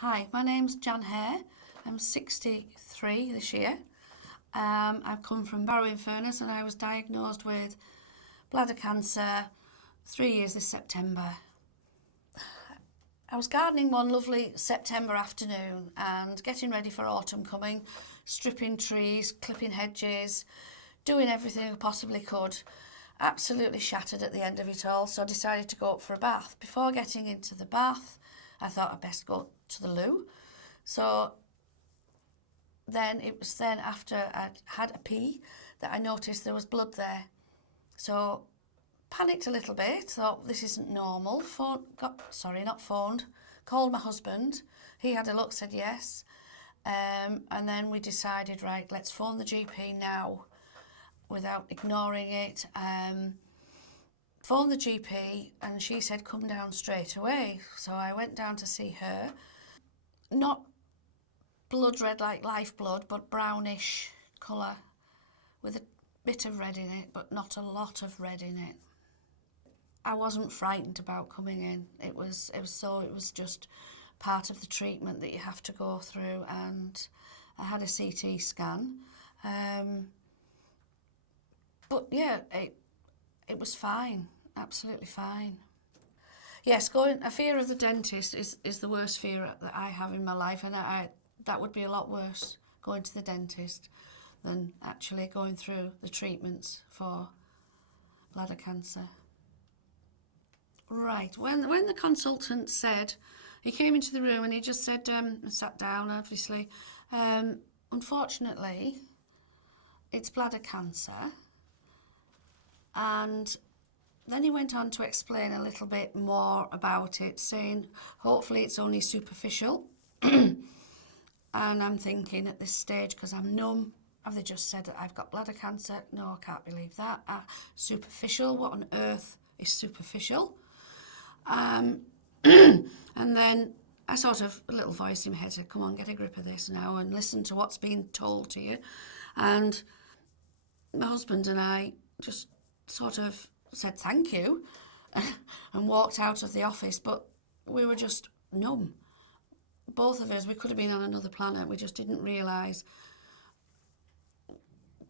Hi, my name's Hare. I'm 63 this year. I've come from Barrow-in-Furness and I was diagnosed with bladder cancer 3 years this September. I was gardening one lovely September afternoon and getting ready for autumn coming, stripping trees, clipping hedges, doing everything I possibly could. Absolutely shattered at the end of it all, so I decided to go up for a bath. Before getting into the bath, I thought I'd best go to the loo. So then it was then after I'd had a pee that I noticed there was blood there. So panicked a little bit, thought this isn't normal. Called my husband. He had a look, said yes. And then we decided, right, let's phone the GP now without ignoring it. Phoned the GP and she said, come down straight away. So I went down to see her. Not blood red like life blood, but brownish colour with a bit of red in it, but not a lot of red in it. I wasn't frightened about coming in. It was just part of the treatment that you have to go through, and I had a CT scan. But yeah, it was fine, absolutely fine. Yes, a fear of the dentist is the worst fear that I have in my life, and that would be a lot worse, going to the dentist, than actually going through the treatments for bladder cancer. Right, when the consultant said, he came into the room and he just said, sat down obviously, unfortunately, it's bladder cancer. And then he went on to explain a little bit more about it, saying, hopefully it's only superficial. And I'm thinking at this stage, because I'm numb, have they just said that I've got bladder cancer? No, I can't believe that. Superficial, what on earth is superficial? And then I sort of, a little voice in my head said, come on, get a grip of this now and listen to what's being told to you. And my husband and I just sort of said thank you and walked out of the office, but we were just numb. Both of us, we could have been on another planet. We just didn't realise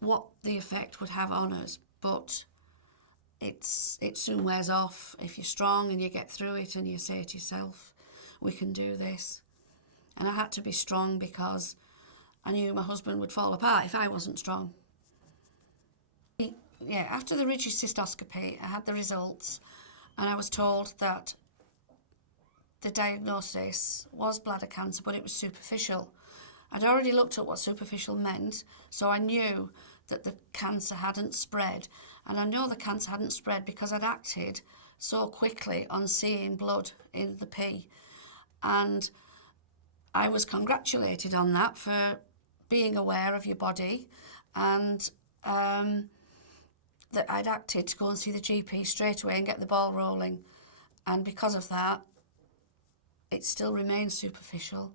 what the effect would have on us, but it soon wears off if you're strong and you get through it and you say to yourself, we can do this. And I had to be strong because I knew my husband would fall apart if I wasn't strong. Yeah, after the ridgy cystoscopy, I had the results and I was told that the diagnosis was bladder cancer, but it was superficial. I'd already looked at what superficial meant, so I knew that the cancer hadn't spread. And I know the cancer hadn't spread because I'd acted so quickly on seeing blood in the pee. And I was congratulated on that for being aware of your body, and that I'd acted to go and see the GP straight away and get the ball rolling. And because of that, it still remains superficial.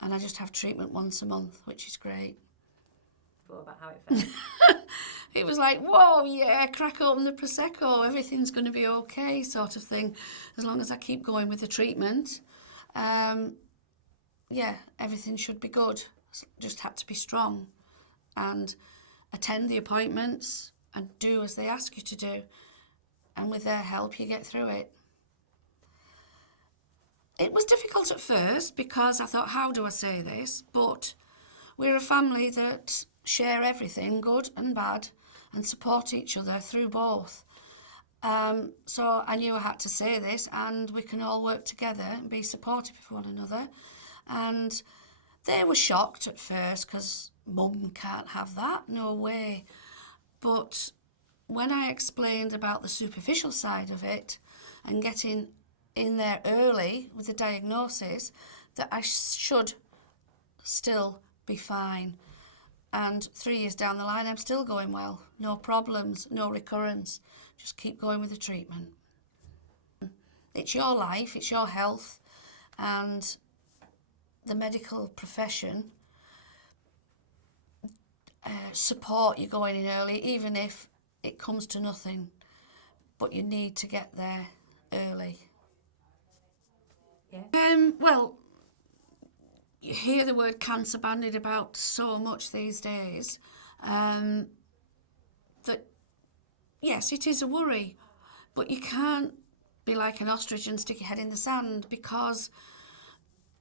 And I just have treatment once a month, which is great. Thought about how it felt. It was like, whoa, yeah, crack open the Prosecco, everything's going to be okay, sort of thing, as long as I keep going with the treatment. Yeah, everything should be good. Just had to be strong and attend the appointments and do as they ask you to do. And with their help, you get through it. It was difficult at first because I thought, how do I say this? But we're a family that share everything, good and bad, and support each other through both. So I knew I had to say this, and we can all work together and be supportive of one another. And they were shocked at first because Mum can't have that, no way. But when I explained about the superficial side of it and getting in there early with the diagnosis, that I should still be fine. And 3 years down the line, I'm still going well. No problems, no recurrence. Just keep going with the treatment. It's your life, it's your health, and the medical profession support you going in early, even if it comes to nothing. But you need to get there early. Yeah. Well, you hear the word cancer bandied about so much these days, that yes, it is a worry, but you can't be like an ostrich and stick your head in the sand, because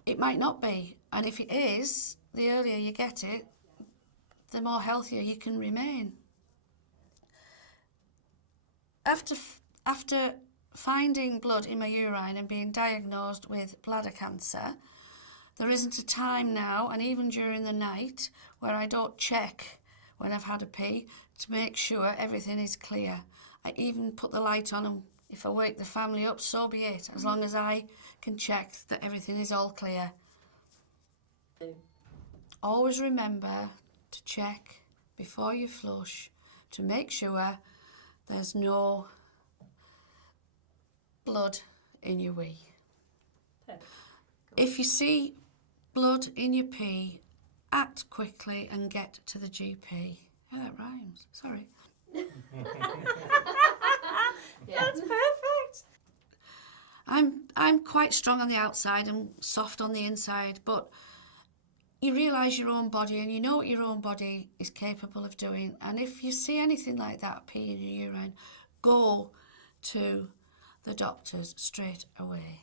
it might not be. And if it is, the earlier you get it, the more healthier you can remain. After finding blood in my urine and being diagnosed with bladder cancer, there isn't a time now, and even during the night, where I don't check when I've had a pee to make sure everything is clear. I even put the light on, and if I wake the family up, so be it, as long as I can check that everything is all clear. Always remember to check before you flush to make sure there's no blood in your wee. Perfect. If you see blood in your pee, act quickly and get to the GP. Yeah, that rhymes. Sorry. That's perfect. I'm quite strong on the outside and soft on the inside, but you realise your own body and you know what your own body is capable of doing. And if you see anything like that, pee in your urine, go to the doctors straight away.